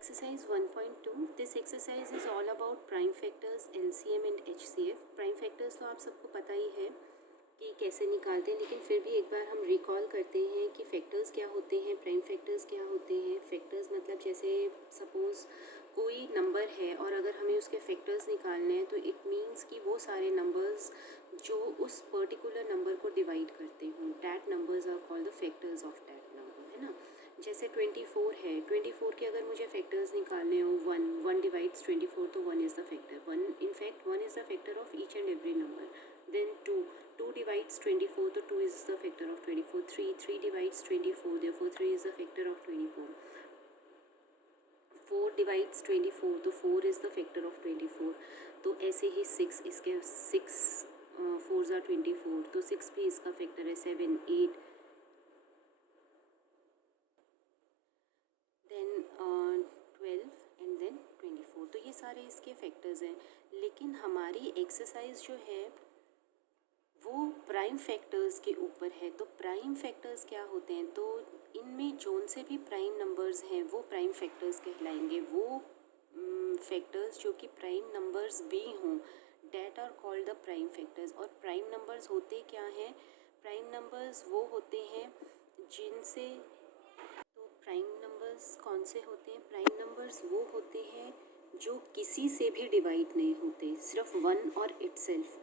Exercise 1.2. This exercise is all about prime factors, LCM and HCF. Prime factors तो आप सबको पता ही है कि कैसे निकालते हैं, लेकिन फिर भी एक बार हम रिकॉल करते हैं कि फैक्टर्स क्या होते हैं, प्राइम फैक्टर्स क्या होते हैं। फैक्टर्स मतलब जैसे सपोज़ कोई नंबर है और अगर हमें उसके फैक्टर्स निकालने हैं तो इट मीन्स कि वो सारे नंबर्स जो उस पर्टिकुलर नंबर को डिवाइड करते हों, that numbers are called the factors of that number, है ना। जैसे 24 है, 24 के अगर मुझे फैक्टर्स निकालने हो, वन डिवाइड्स 24 तो one is the factor, one is the factor of each and every number. Then two divides 24 तो two is the factor of 24। Three divides 24, therefore three is the factor of 24। 4 divides 24 तो 4 is the factor of 24। तो ऐसे ही 6, इसके 6 4 ज़ा 24 तो 6 भी इसका फैक्टर है। 7 8 देन 12 एंड देन 24, तो ये सारे इसके फैक्टर्स हैं। लेकिन हमारी एक्सरसाइज जो है वो प्राइम फैक्टर्स के ऊपर है। तो प्राइम फैक्टर्स क्या होते हैं, तो इनमें जौन से भी प्राइम नंबर्स हैं वो प्राइम फैक्टर्स कहलाएंगे। वो फैक्टर्स जो कि प्राइम नंबर्स भी हों, that are called the prime factors. और प्राइम नंबर्स होते क्या हैं? प्राइम नंबर्स वो होते हैं जिनसे, तो प्राइम नंबर्स कौन से होते हैं? प्राइम नंबर्स वो होते हैं जो किसी से भी डिवाइड नहीं होते, सिर्फ वन और इटसेल्फ,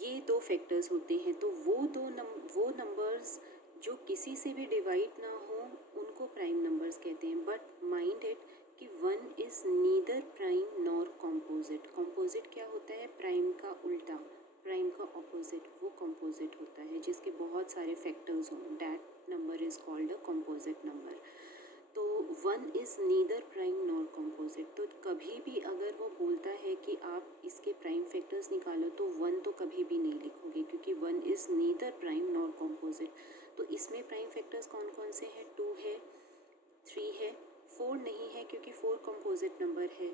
ये दो फैक्टर्स होते हैं। तो वो नंबर्स जो किसी से भी डिवाइड ना हो उनको प्राइम नंबर्स कहते हैं। बट माइंड इट कि one is neither prime nor composite. Composite क्या होता है? प्राइम का उल्टा, प्राइम का ऑपोजिट, वो कॉम्पोजिट होता है जिसके बहुत सारे फैक्टर्स हों। That number is called a composite number. तो one is neither prime nor composite. तो कभी भी अगर वो बोलता है कि आप इसके प्राइम फैक्टर्स निकालो तो वन तो कभी भी नहीं लिखोगे, क्योंकि one is neither prime nor composite. तो इसमें प्राइम फैक्टर्स कौन कौन से हैं? 2 है, 3 है, 4 नहीं है क्योंकि 4 कॉम्पोजिट नंबर है।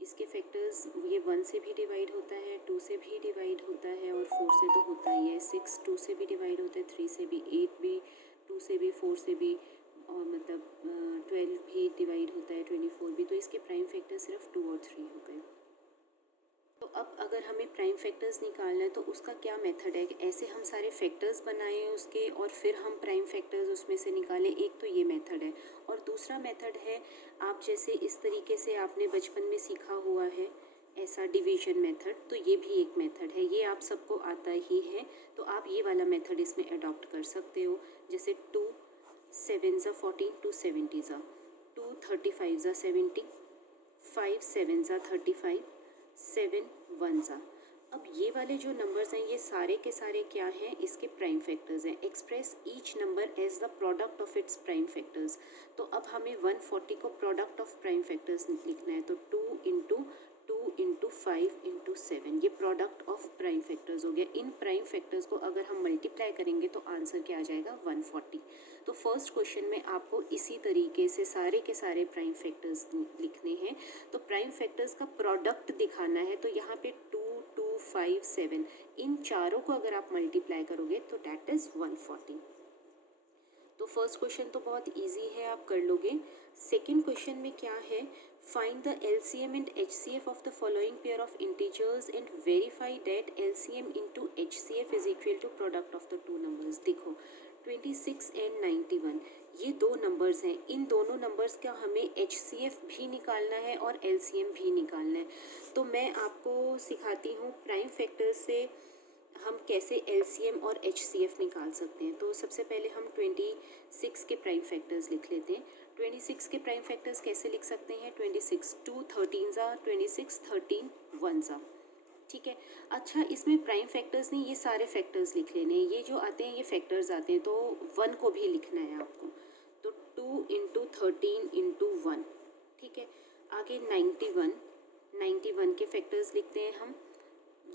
इसके फैक्टर्स ये 1 से भी डिवाइड होता है, 2 से भी डिवाइड होता है और 4 से तो होता ही है। 6 2 से भी डिवाइड होता है, 3 से भी, 8 भी 2 से भी, 4 से भी, और मतलब 12 भी डिवाइड होता है, 24 भी। तो इसके प्राइम फैक्टर्स सिर्फ 2 और 3 हो गए। तो अब अगर हमें प्राइम फैक्टर्स निकालना है तो उसका क्या मेथड है? ऐसे हम सारे फैक्टर्स बनाएं उसके और फिर हम प्राइम फैक्टर्स उसमें से निकालें। एक तो ये मेथड है, और दूसरा मेथड है, आप जैसे इस तरीके से आपने बचपन में सीखा हुआ है ऐसा डिवीजन मेथड, तो ये भी एक मेथड है, ये आप सबको आता ही है। तो आप ये वाला मेथड इसमें अडॉप्ट कर सकते हो। जैसे 2 7 ज़ा 14, 2 70 ज़ा 2 35 ज़ा 70, 5 7 ज़ा 35, 7 1 ज़ा। अब ये वाले जो नंबर्स हैं ये सारे के सारे क्या हैं? इसके प्राइम फैक्टर्स हैं। Express each number as the product of its prime factors. तो अब हमें 140 को प्रोडक्ट ऑफ प्राइम फैक्टर्स लिखना है। तो 2 इंटू 5 इंटू 7, ये प्रोडक्ट ऑफ प्राइम फैक्टर्स हो गया। इन प्राइम फैक्टर्स को अगर हम मल्टीप्लाई करेंगे तो आंसर क्या आ जाएगा? 140। तो फर्स्ट क्वेश्चन में आपको इसी तरीके से सारे के सारे प्राइम फैक्टर्स लिखने हैं। तो प्राइम फैक्टर्स का प्रोडक्ट दिखाना है, तो यहाँ पे 2 2 5 7, इन चारों को अगर आप मल्टीप्लाई करोगे तो डैट इज़ 140। तो फर्स्ट क्वेश्चन तो बहुत इजी है, आप कर लोगे। सेकंड क्वेश्चन में क्या है? Find the LCM and HCF of the following pair of integers and verify that LCM into HCF is equal to product of the two numbers. देखो 26 एंड 91, ये दो नंबर्स हैं। इन दोनों नंबर्स का हमें एचसीएफ भी निकालना है और एलसीएम भी निकालना है। तो मैं आपको सिखाती हूँ प्राइम फैक्टर्स से हम कैसे एलसीएम और एचसीएफ निकाल सकते हैं। तो सबसे पहले हम 26 के प्राइम फैक्टर्स लिख लेते हैं। 26 के प्राइम फैक्टर्स कैसे लिख सकते हैं? 26 2 13 ज़ा 26, 13 1 ज़ा। ठीक है। अच्छा, इसमें प्राइम फैक्टर्स नहीं, ये सारे फैक्टर्स लिख लेने हैं। ये जो आते हैं ये फैक्टर्स आते हैं, तो 1 को भी लिखना है आपको। तो 2 इंटू 13 इंटू 1। ठीक है। आगे 91 के फैक्टर्स लिखते हैं हम।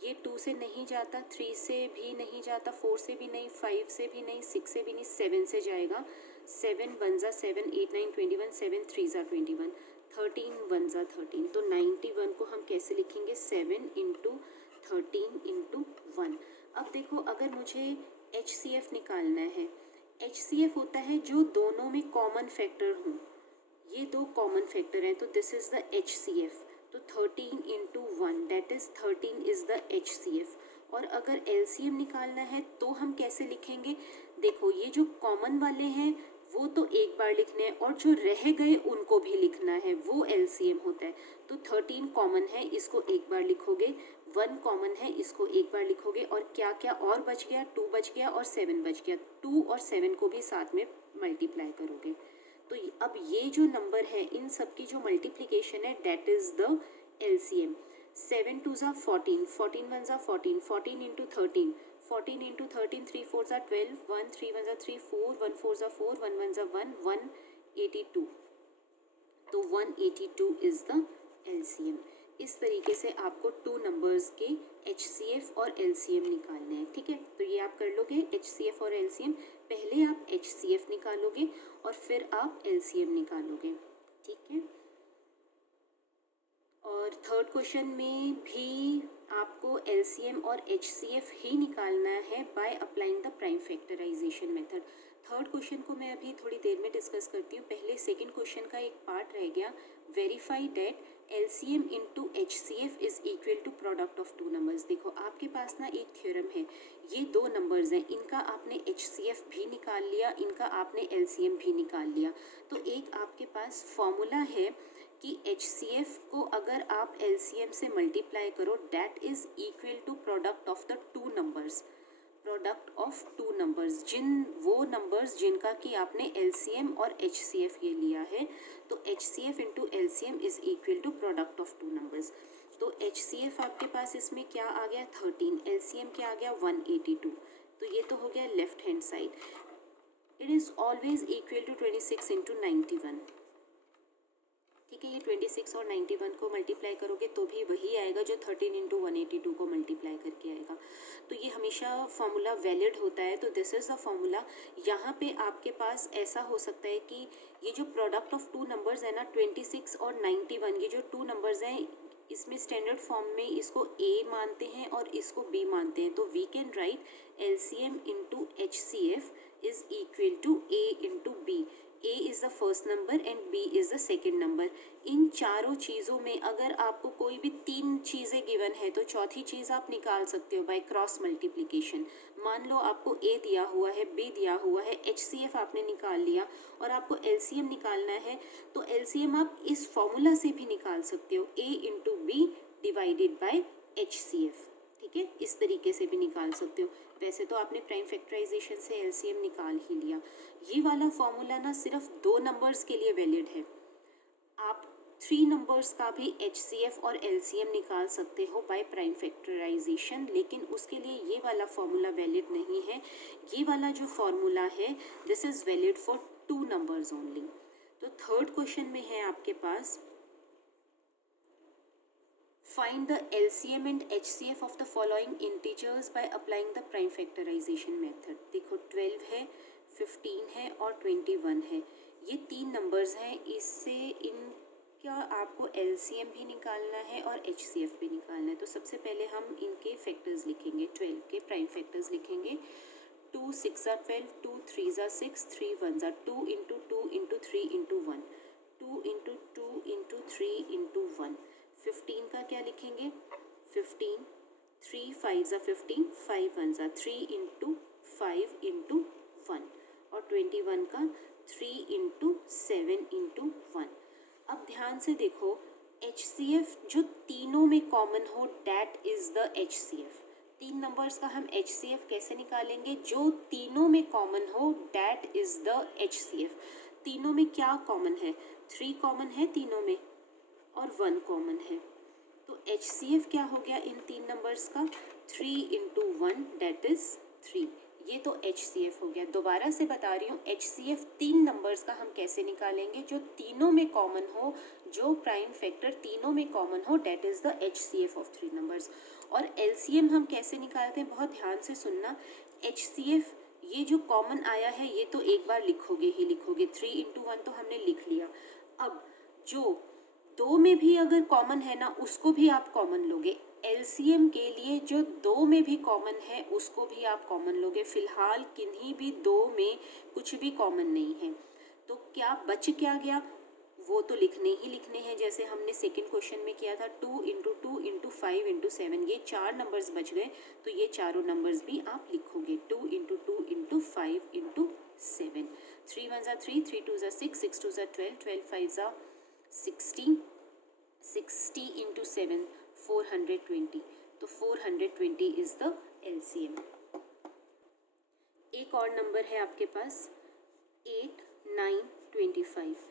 ये 2 से नहीं जाता, 3 से भी नहीं जाता, 4 से भी नहीं, 5 से भी नहीं, 6 से भी नहीं, 7 से जाएगा। 7 1 ज़ा 7, 8 9 21, 7 3 ज़ा 21, 13 1 ज़ा 13। तो 91 को हम कैसे लिखेंगे? 7 इंटू 13 इंटू 1। अब देखो, अगर मुझे HCF निकालना है, HCF होता है जो दोनों में कॉमन फैक्टर हों। ये दो कॉमन फैक्टर हैं, तो दिस इज़ द HCF। तो 13 into 1 that is 13 is the HCF। और अगर LCM निकालना है तो हम कैसे लिखेंगे? देखो, ये जो कॉमन वाले हैं वो तो एक बार लिखने हैं, और जो रह गए उनको भी लिखना है, वो LCM होता है। तो 13 कॉमन है, इसको एक बार लिखोगे, 1 कॉमन है, इसको एक बार लिखोगे, और क्या क्या और बच गया? 2 बच गया और 7 बच गया। 2 और 7 को भी साथ में मल्टीप्लाई करोगे। तो अब ये जो नंबर है, इन सब की जो मल्टीप्लिकेशन है, डेट इज़ द LCM। 7 2 ज़ा 14, 14 1 ज़ा 14, 14 इंटू 13, 14 इंटू 13, 3 4 ज़ा 12, 1 3 1 ज़ा 3 4, 1 4 ज़ा 4, 1 1 ज़ा 1, 182। तो 182 इज़ द LCM। इस तरीके से आपको 2 नंबर्स के HCF और LCM निकालने हैं, ठीक है। तो ये आप कर लोगे, HCF और LCM। पहले आप HCF निकालोगे और फिर आप LCM निकालोगे, ठीक है। और थर्ड क्वेश्चन में भी आपको LCM और HCF ही निकालना है by applying the prime factorisation method. Third question को मैं अभी थोड़ी देर में डिस्कस करती हूँ। पहले सेकंड क्वेश्चन का एक पार्ट रह गया, verify that LCM into HCF is equal to product of 2 numbers. देखो, आपके पास ना एक थ्योरम है, ये 2 नंबर्स हैं, इनका आपने HCF भी निकाल लिया, इनका आपने LCM भी निकाल लिया। तो एक आपके पास फॉर्मूला है कि HCF को अगर आप LCM से मल्टीप्लाई करो, that is equal to product of the 2 numbers. Product of 2 numbers, वो नंबर्स जिनका कि आपने LCM और HCF ये लिया है, तो HCF into LCM is equal to product of 2 numbers. तो HCF आपके पास इसमें क्या आ गया? 13, LCM क्या आ गया? 182। तो ये तो हो गया left hand side. It is always equal to 26 into 91, ठीक है। ये 26 और 91 को मल्टीप्लाई करोगे तो भी वही आएगा जो 13 इंटू 182 को मल्टीप्लाई करके आएगा। तो ये हमेशा फॉर्मूला वैलिड होता है। तो दिस इज़ द फॉर्मूला। यहाँ पे आपके पास ऐसा हो सकता है कि ये जो प्रोडक्ट ऑफ 2 नंबर्स है ना, 26 और 91, ये जो 2 नंबर्स हैं, इसमें स्टैंडर्ड फॉर्म में इसको A मानते हैं और इसको B मानते हैं। तो we can write LCM into HCF is equal to A into B। A is the first number and B is the second number. इन चारों चीज़ों में अगर आपको कोई भी 3 चीज़ें गिवन है तो चौथी चीज़ आप निकाल सकते हो बाय क्रॉस मल्टीप्लिकेशन। मान लो आपको A दिया हुआ है, B दिया हुआ है, HCF आपने निकाल लिया और आपको LCM निकालना है, तो LCM आप इस फॉर्मूला से भी निकाल सकते हो, A into B divided by HCF, ठीक है। इस तरीके से भी निकाल सकते हो। वैसे तो आपने प्राइम फैक्टराइजेशन से LCM निकाल ही लिया। ये वाला फॉर्मूला ना सिर्फ 2 नंबर्स के लिए वैलिड है। आप 3 नंबर्स का भी HCF और LCM निकाल सकते हो बाय प्राइम फैक्टराइजेशन, लेकिन उसके लिए ये वाला फॉर्मूला वैलिड नहीं है। ये वाला जो फॉर्मूला है, this is valid for 2 numbers only. तो थर्ड क्वेश्चन में है आपके पास, find the LCM and HCF of the following integers by applying the prime factorization method। देखो, 12 है, 15 है और 21 है। ये 3 नंबर्स हैं, इससे इनका आपको LCM भी निकालना है और HCF भी निकालना है। तो सबसे पहले हम इनके फैक्टर्स लिखेंगे, 12 के प्राइम फैक्टर्स लिखेंगे। 2 6 ज़ा 12, 2 3 ज़ा 6, 3 1 ज़ा 2 into 2 into 3 into 1, 2 into 2 into 3 into 1। 15 का क्या लिखेंगे? 15, 3 5 ज़ा 15, 5 1 ज़ा 3 इंटू 5 इंटू 1, और 21 का 3 इंटू 7 इंटू 1। अब ध्यान से देखो, HCF जो तीनों में कॉमन हो, that is the HCF। 3 numbers का हम HCF कैसे निकालेंगे? जो तीनों में कॉमन हो, डैट इज़ द HCF। तीनों में क्या कॉमन है? 3 कॉमन है तीनों में और 1 कॉमन है। तो HCF क्या हो गया इन 3 नंबर्स का? 3 इंटू 1 डेट इज़ 3। ये तो HCF हो गया। दोबारा से बता रही हूँ, HCF 3 नंबर्स का हम कैसे निकालेंगे? जो तीनों में कॉमन हो, जो प्राइम फैक्टर तीनों में कॉमन हो, that is the HCF of 3 numbers. और LCM हम कैसे निकालते हैं? बहुत ध्यान से सुनना। HCF ये जो कॉमन आया है, ये तो एक बार लिखोगे ही लिखोगे, 3 इंटू 1 तो हमने लिख लिया। अब जो 2 में भी अगर कॉमन है ना, उसको भी आप कॉमन लोगे। LCM के लिए जो 2 में भी कॉमन है उसको भी आप कॉमन लोगे। फिलहाल किन्हीं भी 2 में कुछ भी कॉमन नहीं है, तो क्या बच क्या गया? वो तो लिखने ही लिखने हैं, जैसे हमने सेकंड क्वेश्चन में किया था 2 इंटू 2 इंटू 5 इंटू 7, ये 4 नंबर्स बच गए, तो ये चारों नंबर्स भी आप लिखोगे 2 इंटू 2 इंटू 5 इंटू 7। 3 1 ज़ा 3, 3 2 ज़ा 6, 6 2 ज़ा 12, 12 5 ज़ा 60, 60 इंटू 7 420, तो 420 इज़ द LCM। एक और नंबर है आपके पास 8 9 25।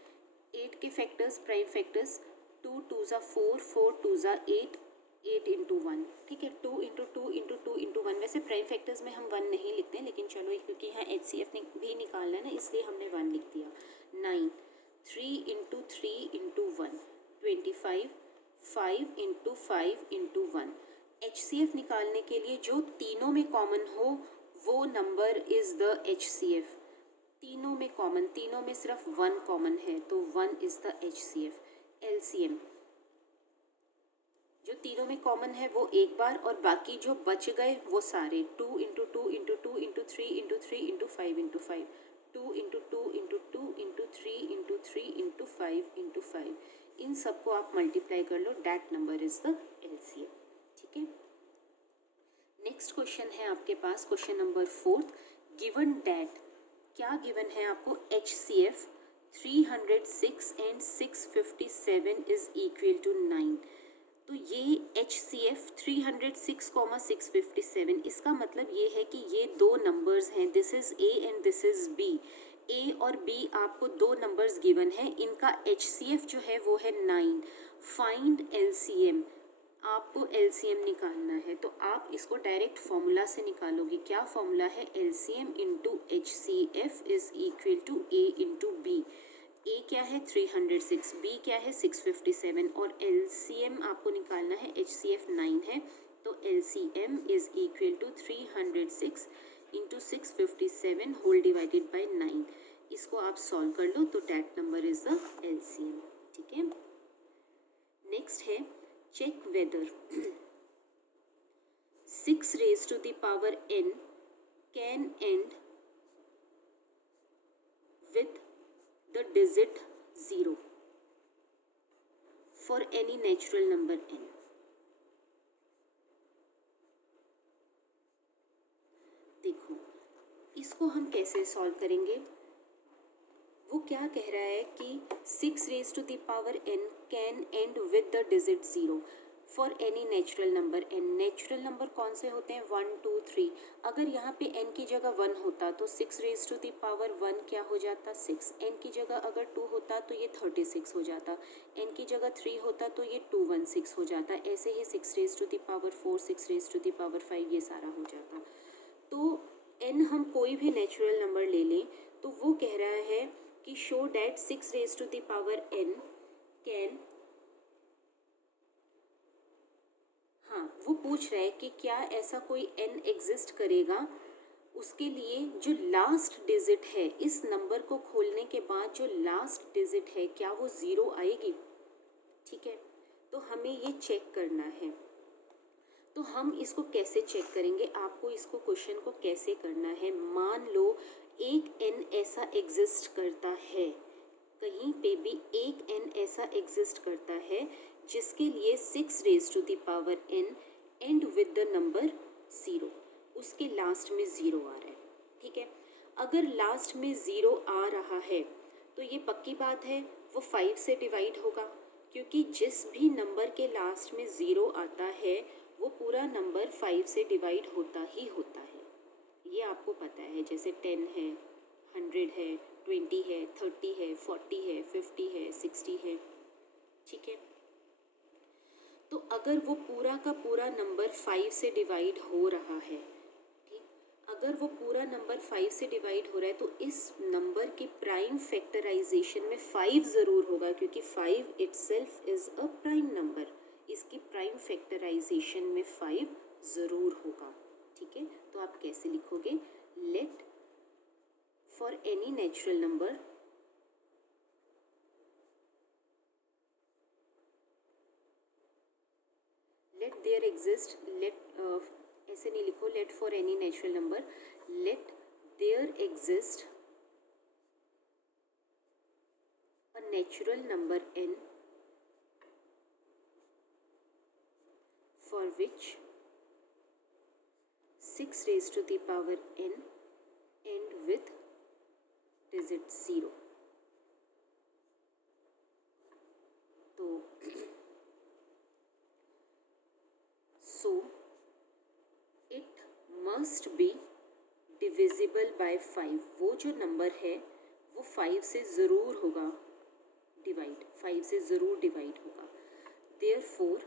8 के फैक्टर्स प्राइम फैक्टर्स 2 2 ज़ा 4, 4 2 ज़ा 8, 8 इंटू 1, ठीक है, 2 इंटू 2 इंटू 2 इंटू 1। वैसे प्राइम फैक्टर्स में हम 1 नहीं लिखते, लेकिन चलो क्योंकि यहाँ HCF भी निकालना है ना, इसलिए हमने 1 लिख दिया। 9 3 into 3 into 1 25, 5 into 5 into 1। HCF निकालने के लिए जो तीनों में कॉमन हो वो नंबर इज़ द HCF। तीनों में कॉमन, तीनों में सिर्फ 1 कॉमन है, तो 1 इज़ द HCF। LCM जो तीनों में कॉमन है वो एक बार, और बाकी जो बच गए वो सारे 2 into 2 into 2 into 3 into 3 into 5 into 5, 2 into 2 into 2 into 3 into 3 into 5 into 5, इन सबको आप मल्टीप्लाई कर लो, that number is the LCM। ठीक है, नेक्स्ट क्वेश्चन है आपके पास क्वेश्चन नंबर 4। गिवन डैट, क्या गिवन है आपको, HCF 306 and 657 is equal to 9। तो ये HCF 306, 657, इसका मतलब ये है कि ये दो नंबर्स हैं, this is A and this is B। A और B आपको दो नंबर्स गिवन है, इनका HCF जो है वो है 9। फाइंड LCM, आपको LCM निकालना है, तो आप इसको डायरेक्ट फॉर्मूला से निकालोगे। क्या फॉर्मूला है, LCM into HCF is equal to A into B। A क्या है 306, B क्या है 657, और LCM आपको निकालना है, HCF 9 है, तो LCM is equal to 306 into 657 whole divided by 9। इसको आप सॉल्व कर लो, तो that number is the LCM। ठीक है, नेक्स्ट है check whether 6 raised to the power n can end with the digit 0 for any natural number n। देखो इसको हम कैसे सॉल्व करेंगे, वो क्या कह रहा है कि 6 raised to the power n can end with the digit 0 for any natural number n। Natural number कौन से होते हैं, 1 2 3। अगर यहाँ पे n की जगह 1 होता तो 6 रेज टू द पावर 1 क्या हो जाता, 6। n की जगह अगर 2 होता तो ये 36 हो जाता, n की जगह 3 होता तो ये 216 हो जाता, ऐसे ही 6 raise to the power 4, 6 raise to the power 5, ये सारा हो जाता। तो n हम कोई भी नेचुरल नंबर ले लें तो वो कह रहा है कि show that 6 raise to the power n can, हाँ वो पूछ रहा है कि क्या ऐसा कोई n एग्जिस्ट करेगा, उसके लिए जो लास्ट डिजिट है, इस नंबर को खोलने के बाद जो लास्ट डिजिट है क्या वो 0 आएगी। ठीक है, तो हमें ये चेक करना है। तो हम इसको कैसे चेक करेंगे, आपको इसको क्वेश्चन को कैसे करना है, मान लो एक n ऐसा एग्जिस्ट करता है, कहीं पे भी एक n ऐसा एग्जिस्ट करता है जिसके लिए 6 raise to the power n and with the number 0, उसके लास्ट में 0 आ रहा है। ठीक है, अगर लास्ट में 0 आ रहा है तो ये पक्की बात है वो 5 से डिवाइड होगा, क्योंकि जिस भी नंबर के लास्ट में 0 आता है वो पूरा नंबर 5 से डिवाइड होता ही होता है, ये आपको पता है। जैसे 10 है, 100 है, 20 है, 30 है, 40 है, 50 है, 60 है। ठीक है, तो अगर वो पूरा का पूरा नंबर 5 से डिवाइड हो रहा है, ठीक, अगर वो पूरा नंबर 5 से डिवाइड हो रहा है तो इस नंबर की प्राइम फैक्टराइजेशन में 5 ज़रूर होगा, क्योंकि 5 itself is a prime number, इसकी प्राइम फैक्टराइजेशन में 5 ज़रूर होगा। ठीक है, तो आप कैसे लिखोगे, let for any natural number let there exist, let ऐसे नहीं लिखो, let for any natural number, let there exist a natural number n for which 6 raised to the power n end with digit 0. तो so it must be divisible by 5. वो जो number है वो 5 से ज़रूर होगा डिवाइड, 5 से ज़रूर डिवाइड होगा. Therefore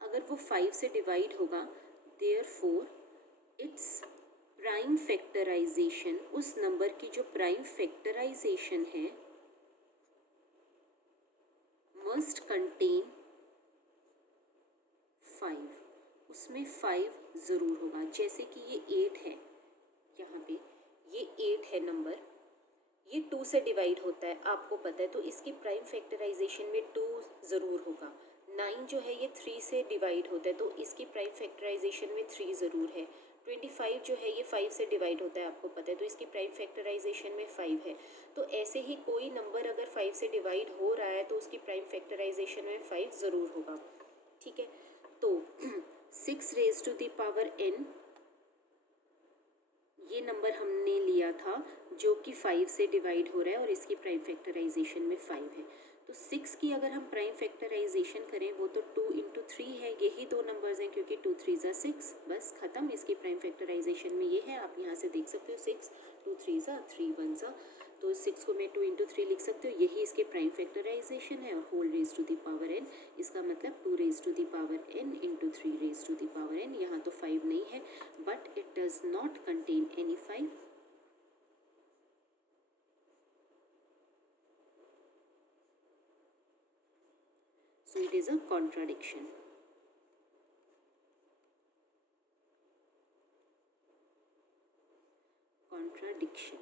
अगर वो 5 से डिवाइड होगा, therefore its प्राइम फैक्टराइजेशन, उस नंबर की जो प्राइम फैक्टराइजेशन है, मस्ट कंटेन 5. उसमें 5 ज़रूर होगा. जैसे कि ये 8 है, यहाँ पे ये 8 है नंबर, ये 2 से डिवाइड होता है, आपको पता है, तो इसकी प्राइम फैक्टराइजेशन में 2 ज़रूर होगा. 9 जो है ये 3 से डिवाइड होता है, तो इसकी प्राइम फैक्टराइजेशन में 3 ज़रूर है. 25 जो है ये 5 से डिवाइड होता है, आपको पता है, तो इसकी प्राइम फैक्टराइजेशन में 5 है. तो ऐसे ही कोई नंबर अगर 5 से डिवाइड हो रहा है तो उसकी प्राइम फैक्टराइजेशन में 5 ज़रूर होगा. ठीक है, तो 6 raise to the power n ये नंबर हमने लिया था जो कि 5 से डिवाइड हो रहा है और इसकी प्राइम फैक्टराइजेशन में 5 है. तो 6 की अगर हम प्राइम फैक्टराइजेशन करें वो तो 2 इंटू 3 है, यही दो नंबर्स हैं क्योंकि 2 3 ज़ा 6, बस ख़त्म. इसकी प्राइम फैक्टराइजेशन में ये है, आप यहाँ से देख सकते हो 6 2 3 ज़ा 3 1 ज़ा, तो 6 को मैं 2 इंटू 3 लिख सकते हो, यही इसके प्राइम फैक्टराइजेशन है. और whole raise to the power n, इसका मतलब 2 raise to the power n इंटू 3 raise to the power n. यहाँ तो 5 नहीं है, but it does not contain any 5. So it is a contradiction. Contradiction.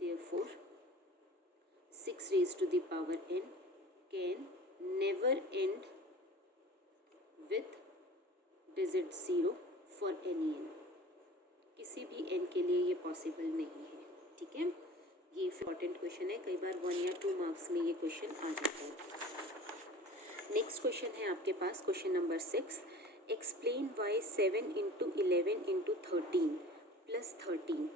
Therefore, 6 raised to the power n can never end with digit 0 for any n. किसी भी n के लिए ये possible नहीं है. ठीक है, ये इम्पॉर्टेंट क्वेश्चन है, कई बार 1 या 2 मार्क्स में ये क्वेश्चन आ जाता है. नेक्स्ट क्वेश्चन है आपके पास question number 6. Explain why 7 into 11 into 13 plus 13.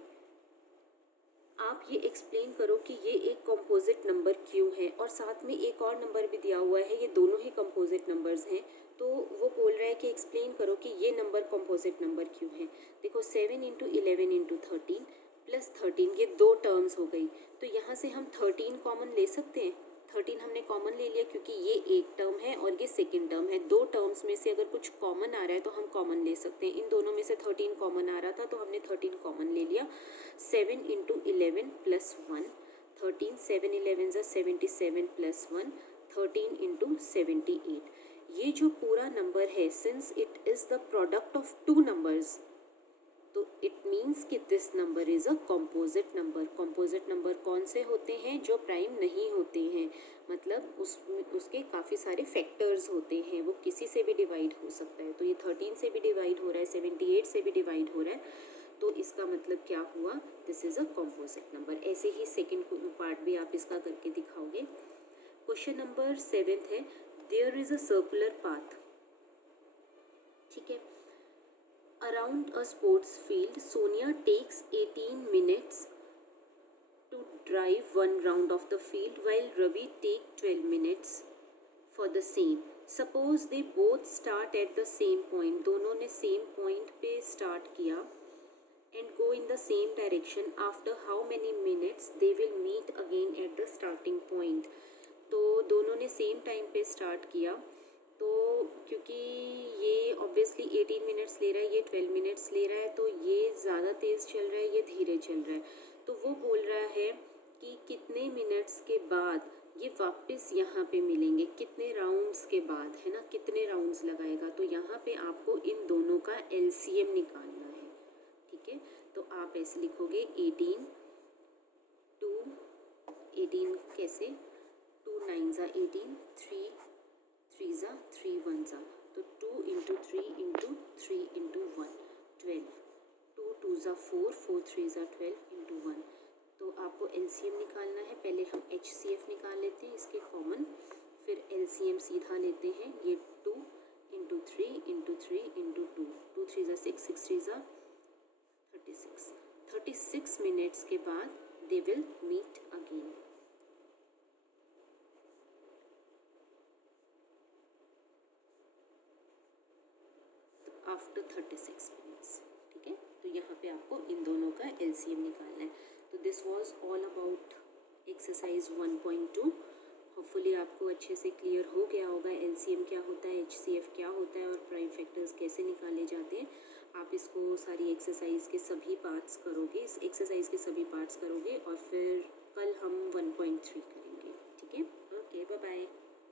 आप ये एक्सप्लेन करो कि ये एक कंपोजिट नंबर क्यों है, और साथ में एक और नंबर भी दिया हुआ है, ये दोनों ही कंपोजिट नंबर्स हैं. तो वो बोल रहा है कि एक्सप्लेन करो कि ये नंबर कंपोजिट नंबर क्यों है. देखो 7 इंटू 11 इंटू 13 प्लस 13, ये 2 टर्म्स हो गई, तो यहाँ से हम 13 कॉमन ले सकते हैं. 13 हमने कॉमन ले लिया क्योंकि ये एक टर्म है और ये सेकंड टर्म है. 2 टर्म्स में से अगर कुछ कॉमन आ रहा है तो हम कॉमन ले सकते हैं. इन दोनों में से 13 कॉमन आ रहा था तो हमने 13 कॉमन ले लिया. 7 इंटू 11 प्लस 1 13, 7 11 ज़ा 77 प्लस 1 13 इंटू 78. ये जो पूरा नंबर है, since it is the product of 2 numbers, तो इट मीन्स कि this number is a composite number. Composite number कौन से होते हैं? जो प्राइम नहीं होते हैं, मतलब उसके काफ़ी सारे फैक्टर्स होते हैं, वो किसी से भी डिवाइड हो सकता है. तो ये 13 से भी डिवाइड हो रहा है, 78 से भी डिवाइड हो रहा है, तो इसका मतलब क्या हुआ? This is a composite number. ऐसे ही सेकेंड पार्ट भी आप इसका करके दिखाओगे. क्वेश्चन नंबर 7 है, there is a circular path. ठीक है, around a sports field, Sonia takes 18 minutes to drive one round of the field while Ravi takes 12 minutes for the same. Suppose they both start at the same point. दोनों ने same point पे start किया and go in the same direction. After how many minutes they will meet again at the starting point. तो दोनों ने same time पे start किया, तो क्योंकि ये ऑब्वियसली 18 मिनट्स ले रहा है, ये 12 मिनट्स ले रहा है, तो ये ज़्यादा तेज़ चल रहा है, ये धीरे चल रहा है. तो वो बोल रहा है कि कितने मिनट्स के बाद ये वापस यहाँ पे मिलेंगे, कितने राउंड्स के बाद, है ना, कितने राउंड्स लगाएगा. तो यहाँ पे आपको इन दोनों का LCM निकालना है. ठीक है, तो आप ऐसे लिखोगे 18 कैसे, 2 9 ज़ा 18, 3 3 ज़ा 3 1 ज़ा, तो 2 इंटू 3 इंटू 3 इंटू 1 12, 2 2 ज़ा 4 4 3 ज़ा 12 इंटू 1। तो आपको LCM निकालना है। पहले हम HCF निकाल लेते हैं इसके कॉमन, फिर LCM सीधा लेते हैं। ये 2 इंटू 3 इंटू 3 इंटू 2, 2 3 ज़ा 6, 6 3 ज़ा 36। 36 मिनट्स के बाद they will meet again. After 36 minutes, ठीक है। तो यहाँ पे आपको इन दोनों का LCM निकालना है। तो this was all about exercise 1.2। Hopefully आपको अच्छे से क्लियर हो गया होगा LCM क्या होता है, HCF क्या होता है और प्राइम फैक्टर्स कैसे निकाले जाते हैं। आप इसको सारी एक्सरसाइज के सभी पार्ट्स करोगे, इस एक्सरसाइज के सभी पार्ट्स करोगे और फिर कल हम 1.3 करेंगे, ठीक है। Okay, bye bye.